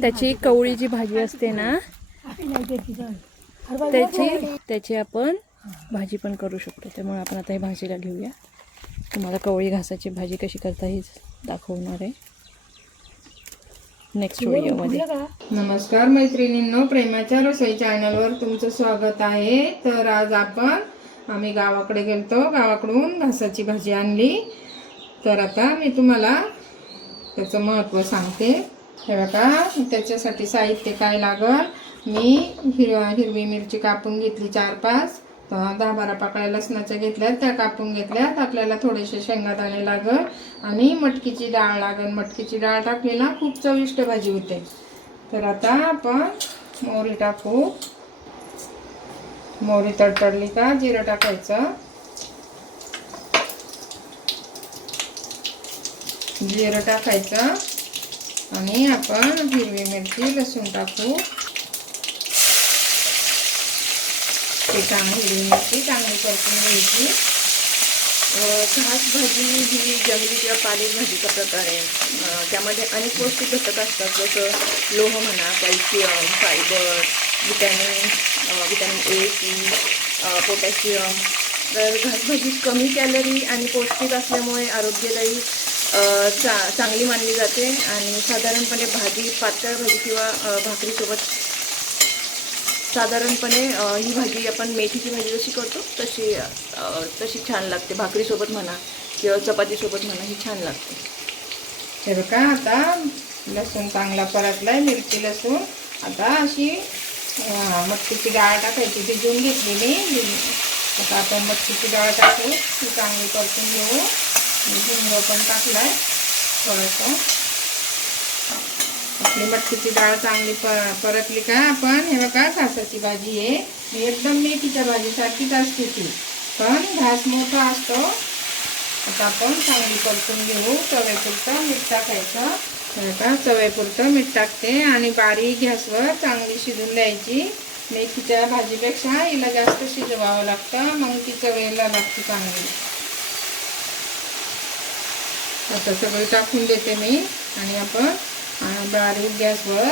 त्याची कवळी जी भाजी असते ना त्याची आपण भाजी पण करू शकतो. त्यामुळे आपण आता ही भाजीला घेऊया. तुम्हाला कवळी घासाची भाजी कशी करता हे दाखवणार आहे नेक्स्ट व्हिडिओमध्ये. नमस्कार मैत्रिणींनो, प्रेमाच्या रसोई चॅनलवर तुमचं स्वागत आहे. तर आज आम्ही गावाकडे गेलतो, गावाकडून घासाची भाजी आणली. तर आता मी तुम्हाला त्याचं महत्त्व सांगते. हे बघा, त्याच्यासाठी साहित्य काय लागल. मी हिरवी मिरची कापून घेतली 4-5, 10-12 पाकळ्या लसणाच्या घेतल्यात, त्या कापून घेतल्यात. आपल्याला थोडेसे शेंगादाणे लागल आणि मटकीची डाळ लागल. मटकीची डाळ टाकली ना खूप चविष्ट भाजी होते. तर आता आपण मोहरी टाकू. मोहरी तडतडली का जिरं टाकायचं. जिरं टाकायचं आणि आपण हिरवी मिरची लसूण टाकू. हिरवी मिरची चांगली परतून घ्यायची. घास भाजी ही जंगली किंवा पालेज भाजीचा प्रकार आहे. त्यामध्ये अनेक पौष्टिक घटक असतात, जसं लोह म्हणा, calcium, fibre, vitamin A, C, potassium. तर घास भाजी कमी कॅलरी आणि पौष्टिक असल्यामुळे आरोग्यदायी चांगली मानली जाते. आणि साधारणपणे पातळ भाजी किंवा भाकरीसोबत साधारणपणे ही भाजी आपण मेथीची भाजी जशी करतो तशी छान लागते. भाकरीसोबत म्हणा किंवा चपातीसोबत म्हणा, ही छान लागते. हे बघा, आता लसूण चांगला परतलाय, मिरची लसूण. आता अशी मटकीची डाळ टाकायची, भिजवून घेतलेली. आता आपण मटकीची डाळ टाकू, ती चांगली परतून घेऊ. हिंग पण टाकलाय थोडंसं. आपली मटकीची डाळ चांगली परतली का आपण हे बघा, घासाची भाजी आहे. एकदम मेथीच्या भाजीसारखीच असते ती, पण घास मोठा असतो. आता आपण चांगली परतून घेऊ. चवीपुरतं मीठ टाकायचं. हे बघा, चवीपुरतं मीठ टाकते आणि बारीक गॅसवर चांगली शिजून द्यायची. मेथीच्या भाजीपेक्षा हिला जास्त शिजवावं लागतं, मग ती चवीला लागते चांगली. आता सगळं टाकून देते मी आणि आपण बारीक गॅसवर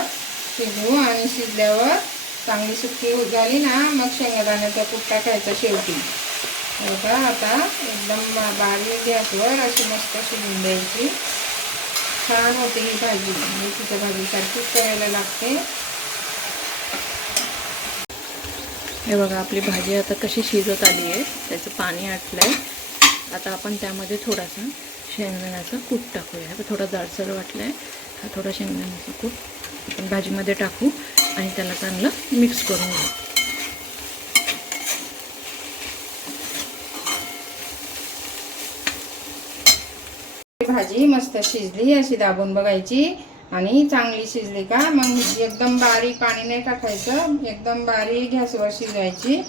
शिजवू. आणि शिजल्यावर चांगली सुकी झाली ना, मग शेंगदाण्याचा कूट टाकायचा शेवटी. बघा, आता एकदम बारीक गॅसवर अशी मस्त शिजवून द्यायची. छान होते ही भाजी, मेथीच्या भाजीसारखीच करायला लागते. हे बघा, आपली भाजी आता कशी शिजत आली आहे, त्याचं पाणी आटलं आहे. आता आपण त्यामध्ये थोडासा शेंगदाण्याचा कूट टाकूया. आता थोडा जाडसर वाटला आहे, हा थोडा शेंगदाण्याचा कूट आपण भाजीमध्ये टाकू आणि त्याला चांगलं मिक्स करून घेऊ. भाजी मस्त शिजली, अशी दाबून बघायची. आणि चांगली शिजली का मग एकदम बारीक पाणी नाही टाकायचं, एकदम बारीक गॅसवर शिजवायची.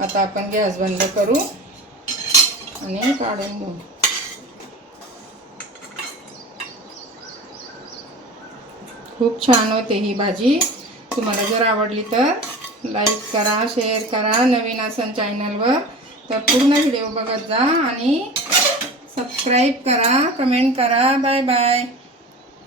आता आपण गॅस बंद करू आणि काढून घेऊ. खूप छान होते ही भाजी. तुम्हाला जर आवडली तर लाईक करा, शेअर करा. नवीन असेल चॅनलवर तर पूर्ण व्हिडिओ बघत जा आणि सबस्क्राईब करा, कमेंट करा. Bye bye.